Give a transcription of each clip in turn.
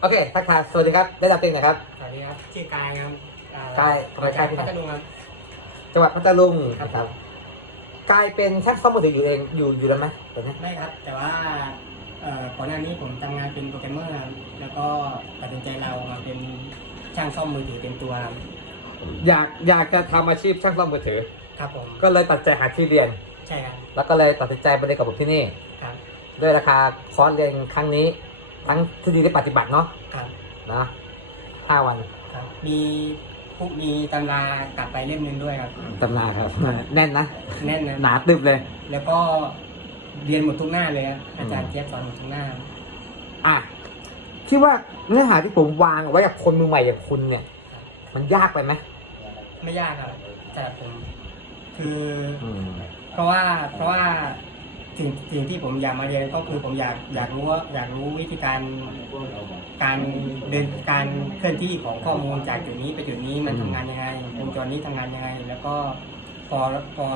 โอเค ทักทายสวัสดีครับ ได้รับเองนะครับ สวัสดีครับชื่อกายครับอ่กายทำไมกายที่ไหน พัทลุงครับจังหวัดพัทลุงครับนะครับ กลายเป็นช่างซ่อมมือถืออยู่เอง อยู่อยู่แล้วไหมตอนนี้ไม่ครับ แต่ว่าเอ่อก่อนหน้านี้ผมทำงานเป็นโปรแกรมเมอร์ครับแล้วก็ตัดสินใจเรามาเป็นช่างซ่อมมือถือเป็นตัวครับอยากอยากจะทำอาชีพช่างซ่อมมือถือ ครับผมก็เลยตัดใจหาที่เรียน ใช่ครับแล้วก็เลยตัดสินใจไปเรียนกับผมที่นี่ ครับ ด้วยราคาคอร์สเรียนครั้งนี้ ทั้งทฤษฎีและปฏิบัติเนาะครับนะห้าวันครับ มีพวกมีตำรากลับไปเล่มหนึงด้วยครับ ตำนาครับ แน่นนะแน่นนะหนาตึบเลย แล้วก็เรียนหมดทุกหน้าเลยครับอาจารย์เจี๊ยบสอนหมดทุกหน้า อะคิดว่าเนื้อหาที่ผมวางเอาไว้กับคนมือใหม่อย่างคุณเนี่ย มันยากไปไหมไม่ยากครับสำหรับผมคือ อืม เพราะว่าเพราะว่า สิ่งสิ่งที่ผมอยากมาเรียนก็คือผมอยากอยากรู้ว่าอยากรู้วิธีการการเดินการเคลื่อนที่ของข้อมูลจากจุดนี้ไปจุดนี้มันทำงานยังไงวงจรนี้ทำงานยังไง แล้วก็พอพอ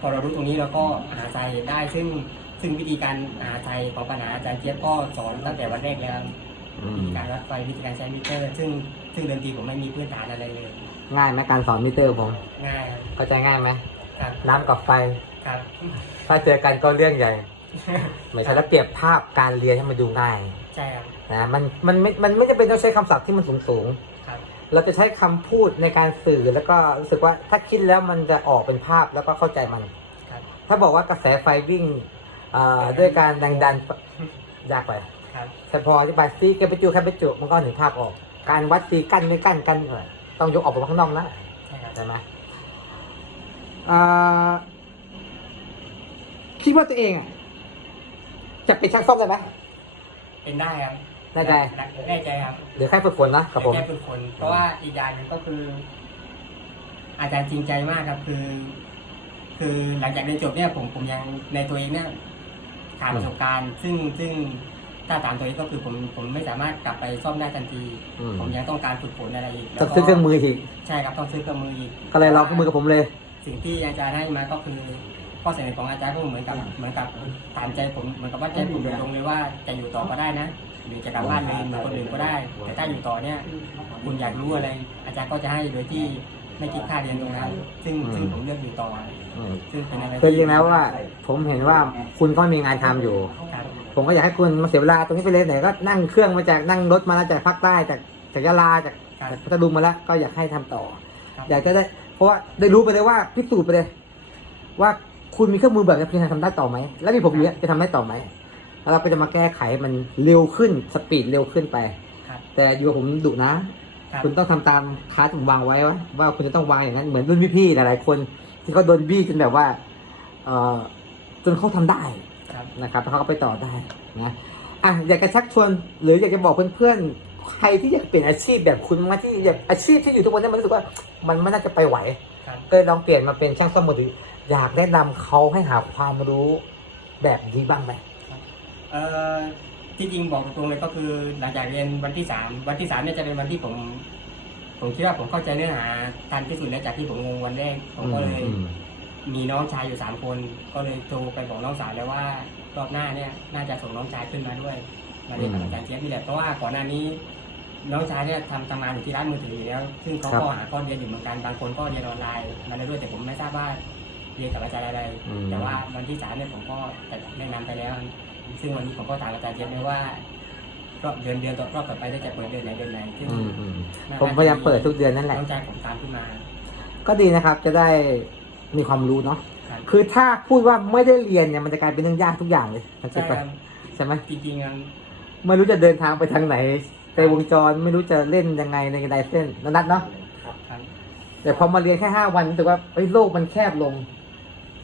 พอเรารู้ตรงนี้เราก็หาใจได้ซึ่งซึ่งวิธีการหาใจของปัญหาอาจารย์เจี๊ยบก็สอนตั้งแต่วันแรกแล้วอืวิมธีการวัดไฟวิธีการใช้มิเตอร์ ซึ่งซึ่งเดิมทีผมไม่มีพื้นฐานอะไรเลยง่ายไหมการสอนมิเตอร์ผม ง่ายเข้าใจง่ายไหมครับน้ำกับไฟ ครับ ถ้าเจอกันก็เรื่องใหญ่ไม่ใช่แล้วเปรียบภาพการเรียนให้มันดูง่ายใช่ครับนะมันมันไม่มันไม่จำเป็นต้องใช้คำศัพท์ที่มันสูงสูงครับๆเราจะใช้คำพูดในการสื่อแล้วก็รู้สึกว่าถ้าคิดแล้วมันจะออกเป็นภาพแล้วก็เข้าใจมันครับถ้าบอกว่ากระแสไฟวิ่งอ่าด้วยการดังดันยากไปครับแต่พออธิบายซีแคปจูแคปจูมันก็เห็นภาพออก การวัดซีกั้นไม่กั้นกันเออต้องยกออกไปข้างนอกนะใช่ครับใช่ไหมอ่า คิดว่าตัวเองอะ จะเป็นช่างซ่อมได้ไหมเป็นได้ครับแน่ใจแน่ใจครับหรือแค่ฝึกฝนนะครับผมแค่ฝึกฝนเพราะว่าอีกอย่างหนึ่งก็คือ อาจารย์จริงใจมากครับคือ คือหลังจากเรียนจบเนี่ยผมผมยังในตัวเองเนี่ยขาดประสบการณ์ ซึ่งซึ่งถ้าตามตัวเองก็คือผมผมไม่สามารถกลับไปซ่อมได้ทันทีอืมผมยังต้องการฝึกฝนอะไรอีกต้องซื้อเครื่องมืออีกใช่ครับต้องซื้อเครื่องมืออีกก็เลยลองเครื่องมือกับผมเลย สิ่งที่อาจารย์ให้มาก็คือ ข้อเสนอของอาจารย์ก็เหมือนกับเหมือนกับถามใจผมเหมือนกับว่าใจผมโดยตรงเลยว่าจะอยู่ต่อก็ได้นะ หรือจะกลับบ้านเลยเหมือนคนอื่นก็ได้ แต่ถ้าอยู่ต่อเนี่ยคุณอยากรู้อะไร อาจารย์ก็จะให้โดยที่ไม่คิดค่าเรียนตรงนั้นซึ่งอืมซึ่งผมเลือกอยู่ต่ออืมซึ่งเป็นอะไรคือจริงแล้วว่าผมเห็นว่าคุณก็มีงานทำอยู่ครับผมก็อยากให้คุณมาเสียเวลาตรงนี้ไปเลยไหนก็นั่งเครื่องมาจากนั่งรถมาแล้วจากภาคใต้จากจากยะลาจากครับจากพัทลุงมาแล้วก็อยากให้ทำต่อครับอยากจะได้ เพราะว่าได้รู้ไปเลยว่าพิสูจน์ไปเลยว่า คุณมีเครื่องมือแบบนี้คุณจะทำได้ต่อไหม แล้วมีผมอยู่เนี่ยจะทำได้ต่อไหม แล้วเราก็จะมาแก้ไขมันเร็วขึ้น สปีดเร็วขึ้นไปครับแต่อยู่กับผมดุนะครับคุณต้องทำตามคลาสที่ผมวางไว้ว่าว่าคุณจะต้องวางอย่างนั้น เหมือนรุ่นพี่ๆหลายๆคน ที่เขาโดนบี้จนแบบว่า เอ่อจนเขาทำได้ครับนะครับแล้วเขาก็ไปต่อได้นะอะอยากจะชักชวน หรืออยากจะบอกเพื่อนๆใครที่อยากเปลี่ยนอาชีพแบบคุณมาที่อยากอาชีพที่อยู่ทุกวันนี้มันรู้สึกว่ามันไม่น่าจะไปไหวครับ ก็เลยลองเปลี่ยนมาเป็นช่างซ่อมมือถืออยากแนะนำเขาให้หาความรู้แบบนี้บ้างไหมเอ่อที่จริงบอกตรงๆเลยก็คือหลังจากเรียนวันที่สามวันที่สามเนี่ยจะเป็นวันที่ผม ผมคิดว่าผมเข้าใจเนื้อหาทันที่สุดแล้วจากที่ผมงงวันแรกผมก็เลยอืมมีน้องชายอยู่สามคน ก็เลยโทรไปบอกน้องสาวแล้วว่ารอบหน้าเนี่ยน่าจะส่งน้องชายขึ้นมาด้วยมาเรียนกับอาจารย์เจี๊ยบนี่แหละเพราะว่าก่อนหน้านี้ น้องชายเนี่ยทำทำงานอยู่ที่ร้านมือถืออยู่แล้ว ซึ่งเขาก็หาข้อเรียนอยู่เหมือนกัน บางคนก็เรียนออนไลน์มาเรื่อยๆแต่ผมไม่ทราบว่าเรียนกับอาจารย์อะไร อืม แต่ว่าวันที่สามเนี่ยผมก็แนะนำไปแล้ว ซึ่งวันนี้ผมก็ถามอาจารย์เจี๊ยบเลยว่ารอบเดือนเดือนต่อรอบต่อไปได้จะเปิดเดือนไหนเดือนไหนซึ่งอืมอืมผมพยายามเปิดทุกเดือนนั่นแหละ น้องชายผมตามขึ้นมาก็ดีนะครับจะได้มีความรู้เนาะครับคือถ้าพูดว่าไม่ได้เรียนเนี่ยมันจะกลายเป็นเรื่องยากทุกอย่างเลยมันจะใช่ไปครับใช่ไหมจริงๆมัน ไม่รู้จะเดินทางไปทางไหน ไปวงจรไม่รู้จะเล่นยังไงในไดเส้นนัดเนาะครับแต่พอมาเรียนแค่ห้าวันรู้สึกว่าเฮ้ยโลกมันแคบลง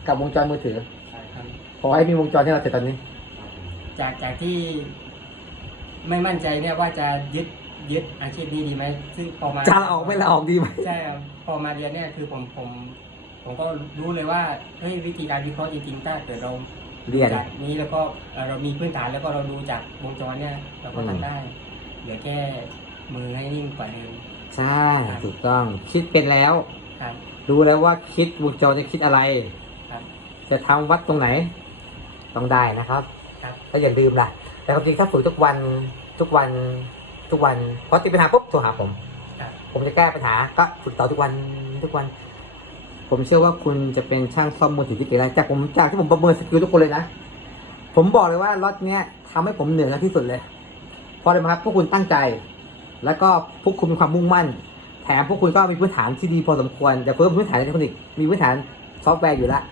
กับวงจรมือถือครับ ขอให้มีวงจรที่เราเสร็จตอนนี้ จากจากที่ไม่มั่นใจเนี่ยว่าจะยึดยึดอาชีพนี้ดีไหมซึ่งพอมาจะลาออกไม่ลาออกดีไหมใช่ครับพอมาเรียนเนี่ยคือผมผม ผมก็รู้เลยว่าเฮ้ยวิธีการวิเคราะห์จริงๆถ้าเกิดเราเรียนจากนี้แล้วก็เอ่อเรามีพื้นฐานแล้วก็เราดูจากวงจรเนี่ยเราก็อืมทำได้ เหลือแค่มือให้นิ่งกว่าเดิมใช่ถูกต้องคิดเป็นแล้ว ครับ รู้แล้วว่าคิดวงจรจะคิดอะไร ครับ จะทำวัดตรงไหน ต้องได้นะครับ ครับก็อย่าลืมล่ะ แต่ความจริงถ้าฝึกทุกวันทุกวันทุกวันพอติดปัญหาปุ๊บโทรหาผมครับผมจะแก้ปัญหาก็ฝึกต่อทุกวันทุกวัน ผมเชื่อว่าคุณจะเป็นช่างซ่อมมือถือที่เก่งได้จากผมจากที่ผมประเมินสกิลทุกคนเลยนะ ผมบอกเลยว่ารถเนี้ยทำให้ผมเหนื่อยที่สุดเลยเพ ราะอะไรไหมครับพวกคุณตั้งใจ แล้วก็พวกคุณมีความมุ่งมั่น แถมพวกคุณก็มีพื้นฐานที่ดีพอสมควรแต่เพิ่มพื้นฐานอิเล็กทรอนิกส์มีพื้นฐานซอฟต์แวร์อยู่แล้ว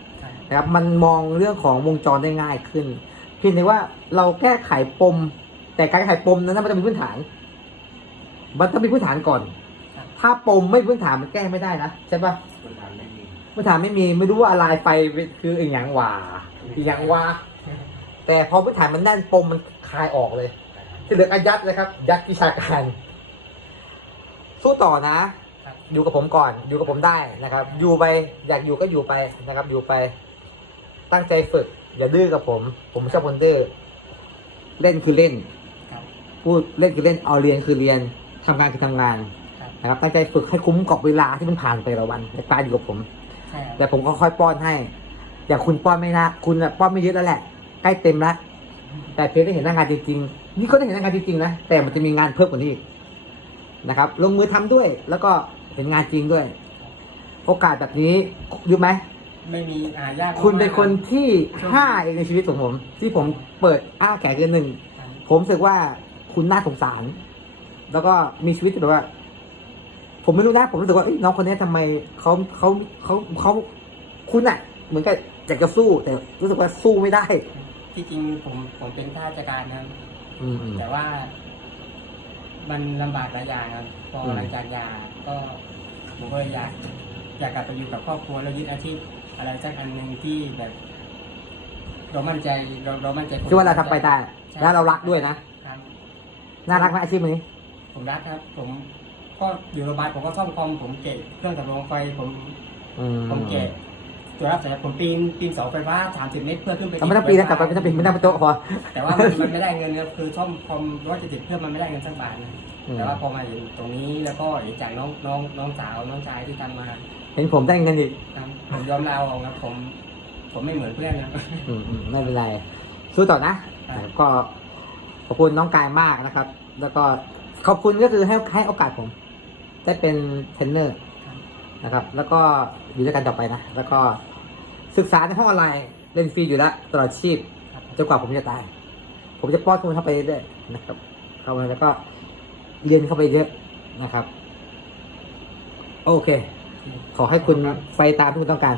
นะครับมันมองเรื่องของวงจรได้ง่ายขึ้นเพียงแต่ว่าเราแก้ไขปม แต่การแก้ไขปมนั้นมันจะมีพื้นฐาน มันต้องมีพื้นฐานก่อน ถ้าปมไม่มีพื้นฐานมันแก้ไม่ได้นะใช่ปะคนทานไม่มีพื้นฐานไม่มีไม่รู้ว่าอะไรไฟคืออีกอย่างว่าอีกอย่างว่า แต่พอพื้นฐานมันแน่นปมมันคลายออกเลย ที่เหลือก็ยัดเลยครับ ยัดวิชาการ สู้ต่อนะครับอยู่กับผมก่อน อยู่กับผมได้นะครับ อยู่ไป อยากอยู่ก็อยู่ไปนะครับ อยู่ไป ตั้งใจฝึก อย่าดื้อกับผม ผมไม่ชอบคนดื้อ เล่นคือเล่นครับพูดเล่นคือเล่น เอาเรียนคือเรียนทำงานคือทำงานครับนะครับ ตั้งใจฝึกให้คุ้มกับเวลาที่มันผ่านไปละวันในการอยู่กับผมใช่ครับแต่ผมก็ค่อยป้อนให้ อย่างคุณป้อนไม่นะ คุณอะป้อนไม่เยอะแล้วแหละ ใกล้เต็มแล้ว แต่เพียงได้เห็นหน้างานจริงๆนี่ก็ได้เห็นหน้างานจริงๆนะแต่มันจะมีงานเพิ่มกว่านี้อีกนะครับ ลงมือทำด้วย แล้วก็เห็นงานจริงด้วย โอกาสแบบนี้รู้ไหมไม่มีอ่ายากคุณเป็นคนมากที่ห้าเองในชีวิตของผม ที่ผมเปิดอ้าแขนเดือนหนึ่งครับผมรู้สึกว่าคุณน่าสงสาร แล้วก็มีชีวิตที่แบบว่า ผมไม่รู้นะผมรู้สึกว่าเอ้ยน้องคนนี้ทำไมเขาเขาเขาเขาคุณอะเหมือนกับอยากจะสู้แต่รู้สึกว่าสู้ไม่ได้ ที่จริงผมผมเป็นข้าราชการนะครับอืมอืมแต่ว่า มันลำบากหลายอย่างครับพออืมหลังจากหยาก็ผมก็เลยอยากอยากกลับไปอยู่กับครอบครัวแล้วยึดอาชีพอะไรสักอันหนึ่งที่แบบ เรามั่นใจเราเรามั่นใจคิดว่าเราทำไปได้ใช่แล้วเรารักด้วยนะ ครับ น่ารักไหมอาชีพนี้ ผมรักครับ ผมก็อยู่โรงพยาบาลผมก็ซ่อมคอมผมเกะเครื่องสำรองไฟผม อืมผมเกะ ตัวรับสายผมปีนปีนเสาไฟฟ้าสามสิบเมตรเพื่อขึ้นไปแต่ไม่ต้องปีนะแต่ไปไม่ต้องปีไม่ต้องไปโต๊ะพอ แต่ว่ามันมันไม่ได้เงินครับคือซ่อมคอมร้อยเจ็ดสิบเครื่องมันไม่ได้เงินสักบาทนะอืม แต่ว่าพอมาอยู่ตรงนี้แล้วก็เห็นจากน้องน้องน้องสาวน้องชายที่ทำมาเห็นผมได้เงินอีกครับผมยอมลาออกครับผมผมไม่เหมือนเพื่อนนะอืมอืมไม่เป็นไร สู้ต่อนะ ครับ ก็ขอบคุณน้องกายมากนะครับ แล้วก็ขอบคุณก็คือให้ให้โอกาสผม ได้เป็นเทรนเนอร์ นะครับ แล้วก็อยู่ด้วยกันต่อไปนะ แล้วก็ศึกษาในห้องออนไลน์เล่นฟรีอยู่แล้วตลอดชีพครับจนกว่าผมจะตาย ผมจะป้อนทุนเข้าไปเรื่อยๆนะครับเข้ามาแล้วก็เรียนเข้าไปเยอะนะครับ โอเค ขอให้คุณไปตามที่คุณต้องการ